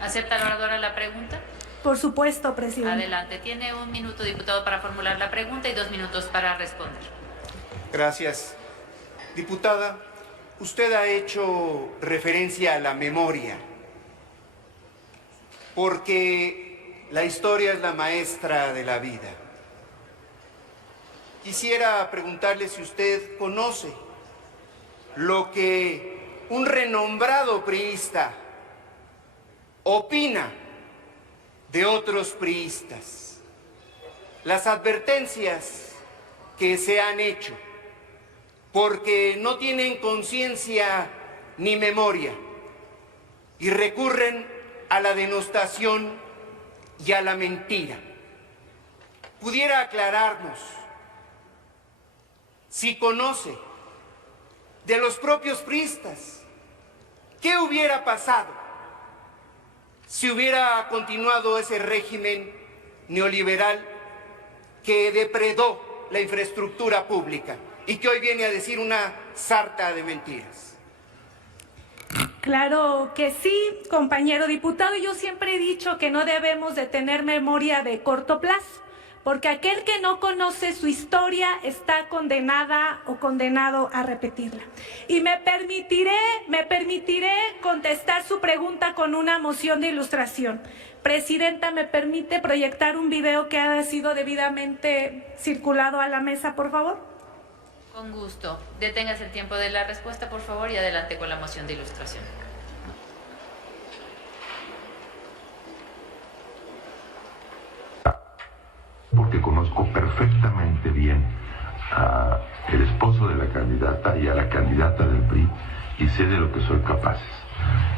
¿Acepta la oradora la pregunta? Por supuesto, presidente. Adelante. Tiene 1 minuto, diputado, para formular la pregunta y 2 minutos para responder. Gracias. Diputada, usted ha hecho referencia a la memoria, porque la historia es la maestra de la vida. Quisiera preguntarle si usted conoce lo que un renombrado priista opina de otros priistas, las advertencias que se han hecho, porque no tienen conciencia ni memoria y recurren a la denostación y a la mentira. ¿Pudiera aclararnos si conoce de los propios priistas qué hubiera pasado si hubiera continuado ese régimen neoliberal que depredó la infraestructura pública y que hoy viene a decir una sarta de mentiras? Claro que sí, compañero diputado. Yo siempre he dicho que no debemos de tener memoria de corto plazo, porque aquel que no conoce su historia está condenada o condenado a repetirla. Y me permitiré contestar su pregunta con una moción de ilustración. Presidenta, ¿me permite proyectar un video que ha sido debidamente circulado a la mesa, por favor? Con gusto. Deténgase el tiempo de la respuesta, por favor, y adelante con la moción de ilustración. Porque conozco perfectamente bien al esposo de la candidata y a la candidata del PRI y sé de lo que soy capaces,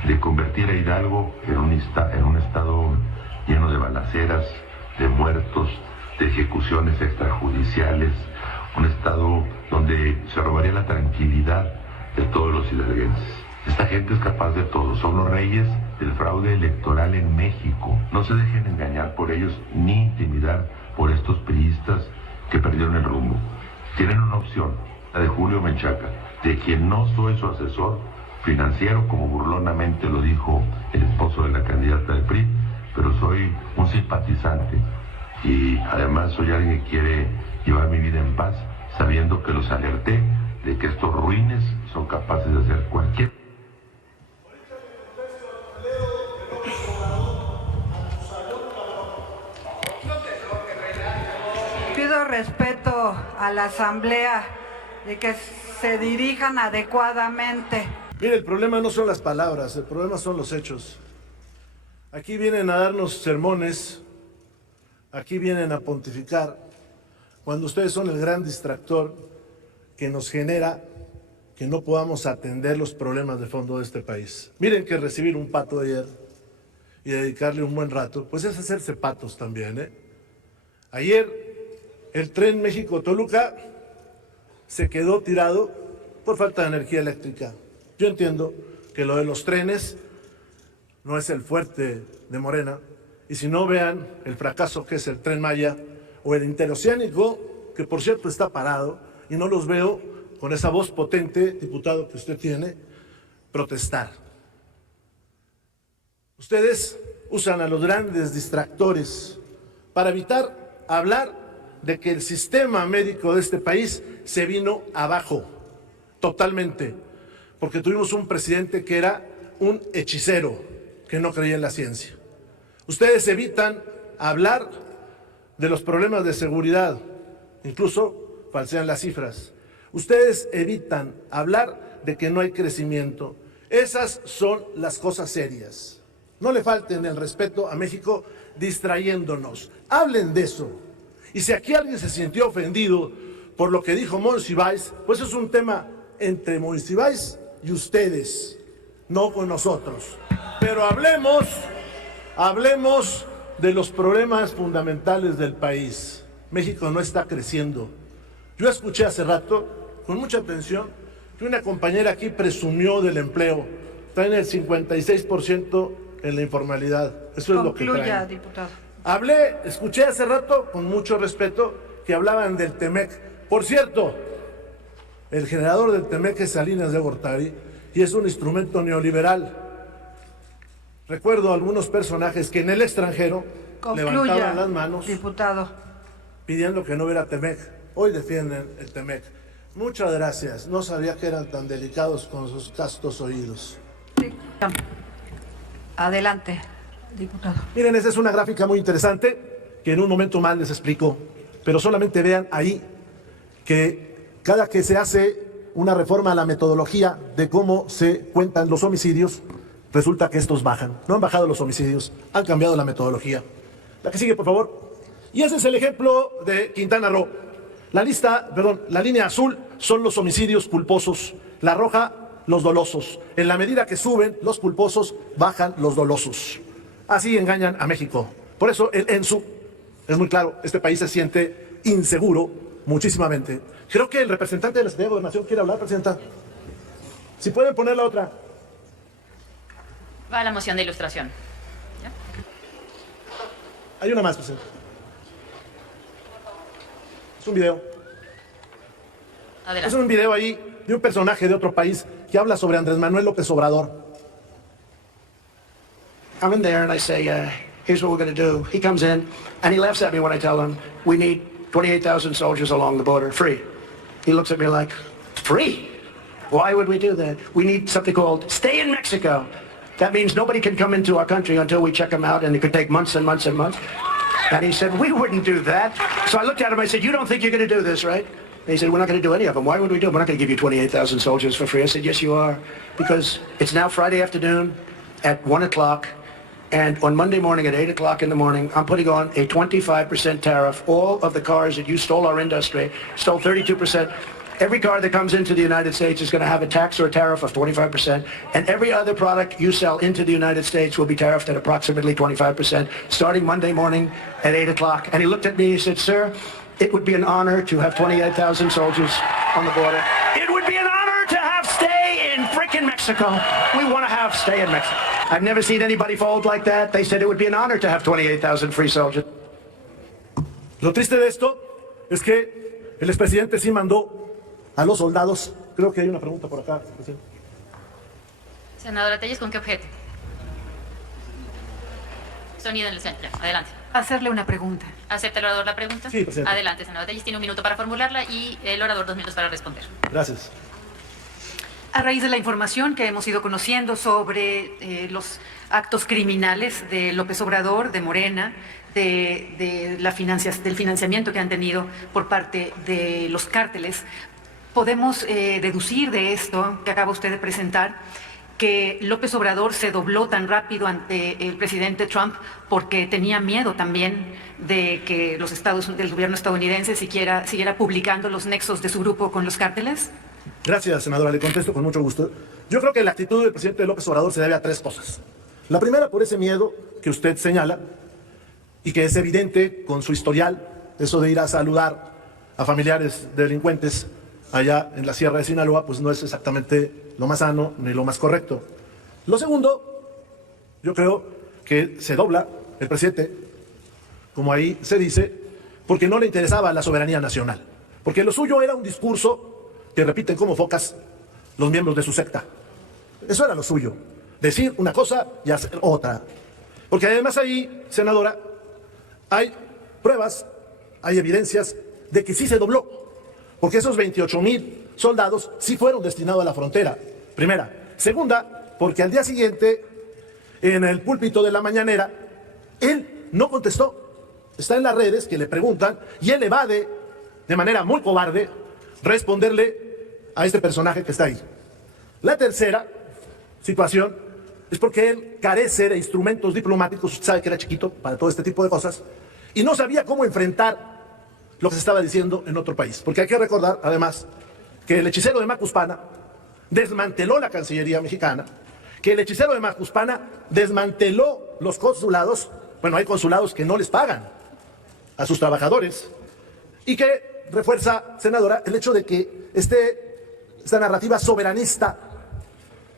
de convertir a Hidalgo en un estado lleno de balaceras, de muertos, de ejecuciones extrajudiciales, un estado donde se robaría la tranquilidad de todos los hidalguenses. Esta gente es capaz de todo, son los reyes del fraude electoral en México. No se dejen engañar por ellos ni intimidar por estos priistas que perdieron el rumbo. Tienen una opción, la de Julio Menchaca, de quien no soy su asesor financiero, como burlonamente lo dijo el esposo de la candidata del PRI, pero soy un simpatizante y además soy alguien que quiere llevar mi vida en paz, sabiendo que los alerté de que estos ruines son capaces de hacer cualquier. Pido respeto a la asamblea y que se dirijan adecuadamente. Mire, el problema no son las palabras, el problema son los hechos. Aquí vienen a darnos sermones, aquí vienen a pontificar, cuando ustedes son el gran distractor que nos genera que no podamos atender los problemas de fondo de este país. Miren que recibir un pato ayer y dedicarle un buen rato, pues es hacerse patos también, ¿eh? Ayer el tren México-Toluca se quedó tirado por falta de energía eléctrica. Yo entiendo que lo de los trenes no es el fuerte de Morena, y si no, vean el fracaso que es el Tren Maya o el interoceánico, que por cierto está parado, y no los veo con esa voz potente, diputado, que usted tiene, protestar. Ustedes usan a los grandes distractores para evitar hablar de que el sistema médico de este país se vino abajo, totalmente, porque tuvimos un presidente que era un hechicero, que no creía en la ciencia. Ustedes evitan hablar de los problemas de seguridad, incluso falsean las cifras. Ustedes evitan hablar de que no hay crecimiento. Esas son las cosas serias. No le falten el respeto a México distrayéndonos. Hablen de eso. Y si aquí alguien se sintió ofendido por lo que dijo Monsiváis, pues es un tema entre Monsiváis y ustedes, no con nosotros. Pero hablemos de los problemas fundamentales del país. México no está creciendo. Yo escuché hace rato, con mucha atención, que una compañera aquí presumió del empleo. Traen el 56% en la informalidad. Eso es lo que traen. Concluya, diputado. Escuché hace rato, con mucho respeto, que hablaban del Temec. Por cierto, el generador del Temec es Salinas de Gortari y es un instrumento neoliberal. Recuerdo algunos personajes que en el extranjero levantaban las manos diputado. pidiendo que no hubiera TEMEC. Hoy defienden el TEMEC. Muchas gracias. No sabía que eran tan delicados con sus castos oídos. Sí. Adelante, diputado. Miren, esa es una gráfica muy interesante que en un momento más les explico. Pero solamente vean ahí que cada que se hace una reforma a la metodología de cómo se cuentan los homicidios, resulta que estos bajan. No han bajado los homicidios, han cambiado la metodología. La que sigue, por favor. Y ese es el ejemplo de Quintana Roo. La línea azul son los homicidios culposos, la roja los dolosos. En la medida que suben los culposos, bajan los dolosos. Así engañan a México. Por eso el ENSU es muy claro, este país se siente inseguro muchísimamente. Creo que el representante de la Secretaría de Gobernación quiere hablar, Presidenta. Si pueden poner la otra. Va a la moción de ilustración. ¿Ya? Hay una más, Presidenta. Es un video. Adelante. Es un video ahí de un personaje de otro país que habla sobre Andrés Manuel López Obrador. I'm in there and I say, here's what we're going to do. He comes in and he laughs at me when I tell him we need 28,000 soldiers along the border, free. He looks at me like, free? Why would we do that? We need something called stay in Mexico. That means nobody can come into our country until we check them out, and it could take months and months and months. And he said, we wouldn't do that. So I looked at him, I said, you don't think you're going to do this, right? And he said, we're not going to do any of them. Why would we do them? We're not going to give you 28,000 soldiers for free. I said, yes, you are. Because it's now Friday afternoon at 1 o'clock. And on Monday morning at 8 o'clock in the morning, I'm putting on a 25% tariff. All of the cars that you stole our industry, stole 32%. Every car that comes into the United States is going to have a tax or a tariff of 25%. And every other product you sell into the United States will be tariffed at approximately 25%, starting Monday morning at 8 o'clock. And he looked at me, he said, sir, it would be an honor to have 28,000 soldiers on the border. It would be an honor to have stay in frickin' Mexico. We want to have stay in Mexico. I've never seen anybody fold like that. They said it would be an honor to have 28,000 free soldiers. Lo triste de esto es que el expresidente sí mandó a los soldados. Creo que hay una pregunta por acá, presidente. Senadora Telles, ¿con qué objeto? Sonido en el centro. Adelante. Hacerle una pregunta. ¿Acepta el orador la pregunta? Sí, presidente. Adelante, senadora Telles. Tiene un minuto para formularla y el orador 2 minutos para responder. Gracias. A raíz de la información que hemos ido conociendo sobre los actos criminales de López Obrador, de Morena, del financiamiento que han tenido por parte de los cárteles, podemos deducir de esto que acaba usted de presentar que López Obrador se dobló tan rápido ante el presidente Trump porque tenía miedo también de que del gobierno estadounidense siguiera publicando los nexos de su grupo con los cárteles. Gracias, senadora. Le contesto con mucho gusto. Yo creo que la actitud del presidente López Obrador se debe a tres cosas. La primera, por ese miedo que usted señala y que es evidente con su historial, eso de ir a saludar a familiares de delincuentes allá en la Sierra de Sinaloa, pues no es exactamente lo más sano ni lo más correcto. Lo segundo, yo creo que se dobla el presidente, como ahí se dice, porque no le interesaba la soberanía nacional. Porque lo suyo era un discurso que repiten como focas los miembros de su secta. Eso era lo suyo, decir una cosa y hacer otra. Porque además ahí, senadora, hay pruebas, hay evidencias de que sí se dobló. Porque esos 28,000 soldados sí fueron destinados a la frontera, primera. Segunda, porque al día siguiente, en el púlpito de la mañanera, él no contestó. Está en las redes que le preguntan y él evade de manera muy cobarde responderle a este personaje que está ahí. La tercera situación es porque él carece de instrumentos diplomáticos. Usted sabe que era chiquito para todo este tipo de cosas y no sabía cómo enfrentar lo que se estaba diciendo en otro país. Porque hay que recordar, además, que el hechicero de Macuspana desmanteló la Cancillería mexicana, que el hechicero de Macuspana desmanteló los consulados. Bueno, hay consulados que no les pagan a sus trabajadores y que refuerza, senadora, el hecho de que esta narrativa soberanista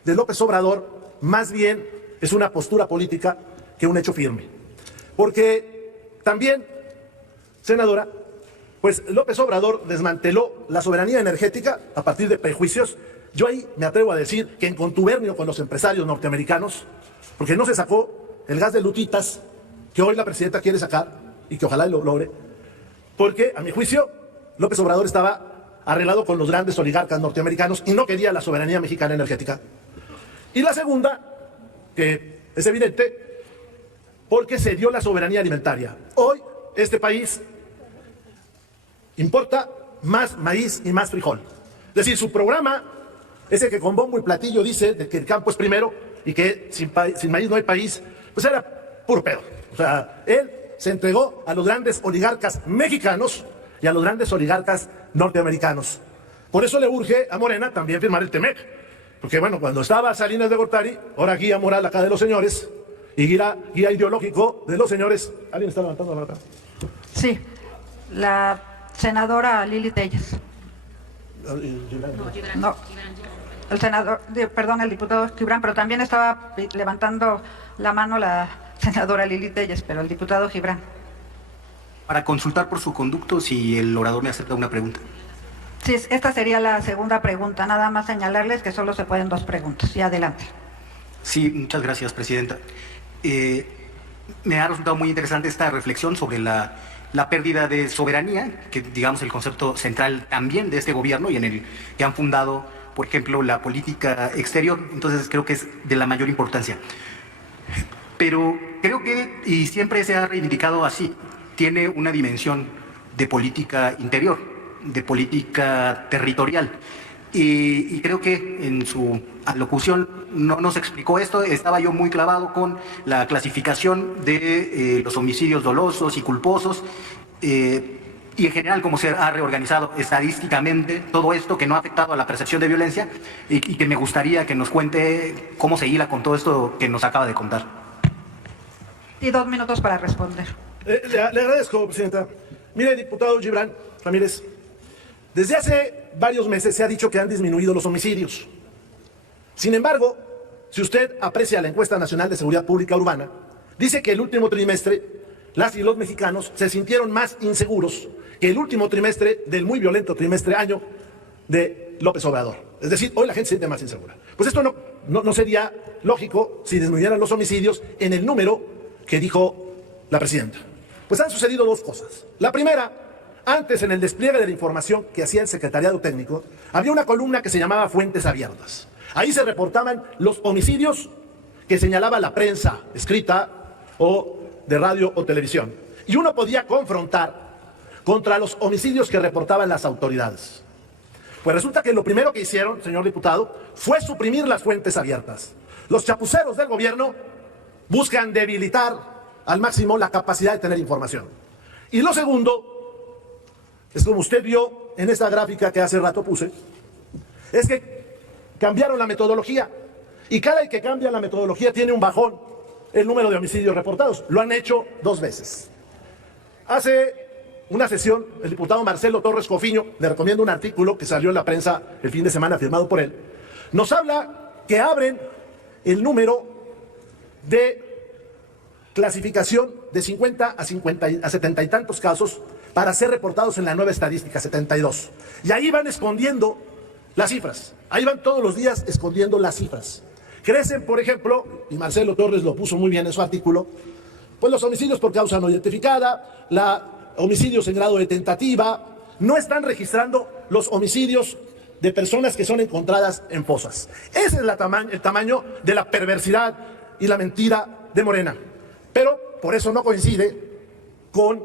de López Obrador más bien es una postura política que un hecho firme. Porque también, senadora, pues López Obrador desmanteló la soberanía energética a partir de prejuicios Yo ahí me atrevo a decir que en contubernio con los empresarios norteamericanos, porque no se sacó el gas de lutitas que hoy la presidenta quiere sacar y que ojalá lo logre, porque a mi juicio López Obrador estaba arreglado con los grandes oligarcas norteamericanos y no quería la soberanía mexicana energética. Y la segunda, que es evidente, porque se dio la soberanía alimentaria. Hoy este país importa más maíz y más frijol. Es decir, su programa, ese que con bombo y platillo dice de que el campo es primero y que sin maíz no hay país, pues era puro pedo. O sea, él se entregó a los grandes oligarcas mexicanos y a los grandes oligarcas norteamericanos. Por eso le urge a Morena también firmar el TEMEC. Porque bueno, cuando estaba Salinas de Gortari, ahora guía moral acá de los señores y guía ideológico de los señores. ¿Alguien está levantando la mano? Sí, la senadora Lili Telles. No, el senador, perdón, el diputado Gibran, pero también estaba levantando la mano la senadora Lili Telles, pero el diputado Gibran. Para consultar por su conducto, si el orador me acepta una pregunta. Sí, esta sería la segunda pregunta. Nada más señalarles que solo se pueden 2 preguntas. Y adelante. Sí, muchas gracias, presidenta. Me ha resultado muy interesante esta reflexión sobre la pérdida de soberanía, que digamos el concepto central también de este gobierno y en el que han fundado, por ejemplo, la política exterior. Entonces creo que es de la mayor importancia. Pero creo que, y siempre se ha reivindicado así, tiene una dimensión de política interior, de política territorial. Y creo que en su alocución no nos explicó esto. Estaba yo muy clavado con la clasificación de los homicidios dolosos y culposos y en general cómo se ha reorganizado estadísticamente todo esto que no ha afectado a la percepción de violencia y que me gustaría que nos cuente cómo se hila con todo esto que nos acaba de contar. Y 2 minutos para responder. Le agradezco, presidenta. Mire, diputado Gibran Ramírez, desde hace varios meses se ha dicho que han disminuido los homicidios. Sin embargo, si usted aprecia la encuesta nacional de seguridad pública urbana, dice que el último trimestre las y los mexicanos se sintieron más inseguros que el último trimestre del muy violento trimestre año de López Obrador. Es decir, hoy la gente se siente más insegura. Pues esto no sería lógico si disminuyeran los homicidios en el número que dijo la presidenta. Pues han sucedido 2 cosas. La primera, antes en el despliegue de la información que hacía el secretariado técnico, había una columna que se llamaba Fuentes Abiertas. Ahí se reportaban los homicidios que señalaba la prensa escrita o de radio o televisión. Y uno podía confrontar contra los homicidios que reportaban las autoridades. Pues resulta que lo primero que hicieron, señor diputado, fue suprimir las fuentes abiertas. Los chapuceros del gobierno buscan debilitar al máximo la capacidad de tener información. Y lo segundo, es como usted vio en esta gráfica que hace rato puse, es que cambiaron la metodología. Y cada vez que cambian la metodología tiene un bajón el número de homicidios reportados. Lo han hecho 2 veces. Hace una sesión, el diputado Marcelo Torres Cofiño, le recomiendo un artículo que salió en la prensa el fin de semana firmado por él, nos habla que abren el número de clasificación de 50 a 70 y tantos casos para ser reportados en la nueva estadística, 72. Y ahí van escondiendo las cifras. Ahí van todos los días escondiendo las cifras. Crecen, por ejemplo, y Marcelo Torres lo puso muy bien en su artículo, pues los homicidios por causa no identificada, homicidios en grado de tentativa, no están registrando los homicidios de personas que son encontradas en fosas. Ese es el tamaño de la perversidad y la mentira de Morena. Pero por eso no coincide con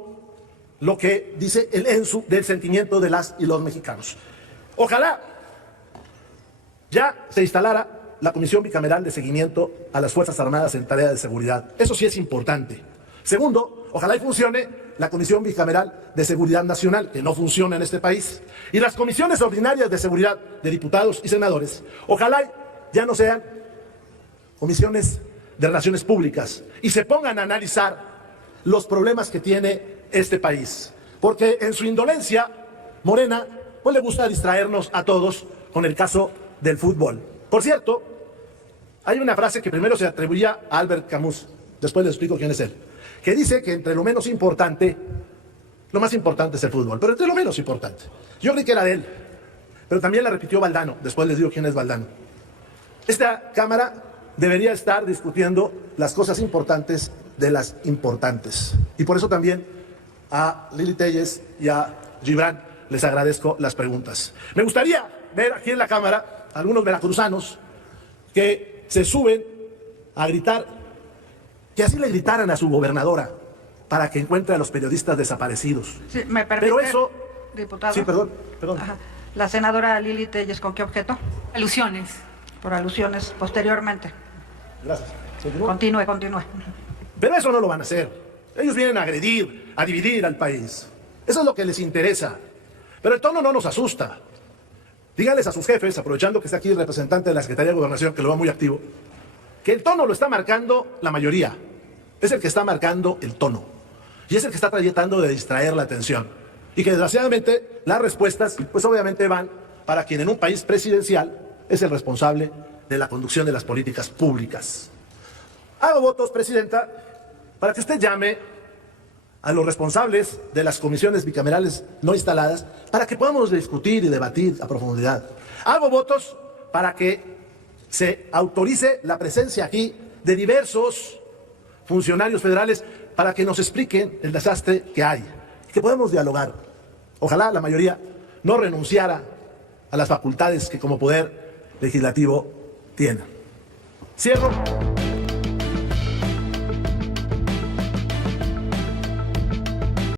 lo que dice el ENSU del sentimiento de las y los mexicanos. Ojalá ya se instalara la Comisión Bicameral de Seguimiento a las Fuerzas Armadas en tarea de seguridad. Eso sí es importante. Segundo, ojalá y funcione la Comisión Bicameral de Seguridad Nacional, que no funciona en este país. Y las comisiones ordinarias de seguridad de diputados y senadores, ojalá ya no sean comisiones de relaciones públicas y se pongan a analizar los problemas que tiene este país. Porque en su indolencia, Morena, pues le gusta distraernos a todos con el caso del fútbol. Por cierto, hay una frase que primero se atribuía a Albert Camus, después le explico quién es él, que dice que entre lo menos importante, lo más importante es el fútbol, pero entre lo menos importante, yo creí que era de él, pero también la repitió Valdano. Después les digo quién es Valdano. Esta Cámara debería estar discutiendo las cosas importantes de las importantes. Y por eso también a Lili Telles y a Gibran les agradezco las preguntas. Me gustaría ver aquí en la Cámara a algunos veracruzanos que se suben a gritar, que así le gritaran a su gobernadora para que encuentre a los periodistas desaparecidos. Sí, ¿me permite, Pero eso... diputado? Sí, perdón. Ajá. La senadora Lili Telles, ¿con qué objeto? Alusiones. Por alusiones posteriormente. Gracias. Continúe. Pero eso no lo van a hacer. Ellos vienen a agredir, a dividir al país. Eso es lo que les interesa. Pero el tono no nos asusta. Díganles a sus jefes, aprovechando que está aquí el representante de la Secretaría de Gobernación, que lo va muy activo, que el tono lo está marcando la mayoría. Es el que está marcando el tono. Y es el que está tratando de distraer la atención. Y que desgraciadamente las respuestas, pues obviamente van para quien en un país presidencial es el responsable de la conducción de las políticas públicas. Hago votos, Presidenta, para que usted llame a los responsables de las comisiones bicamerales no instaladas para que podamos discutir y debatir a profundidad. Hago votos para que se autorice la presencia aquí de diversos funcionarios federales para que nos expliquen el desastre que hay, que podamos dialogar. Ojalá la mayoría no renunciara a las facultades que como poder legislativo tiene. Cierro.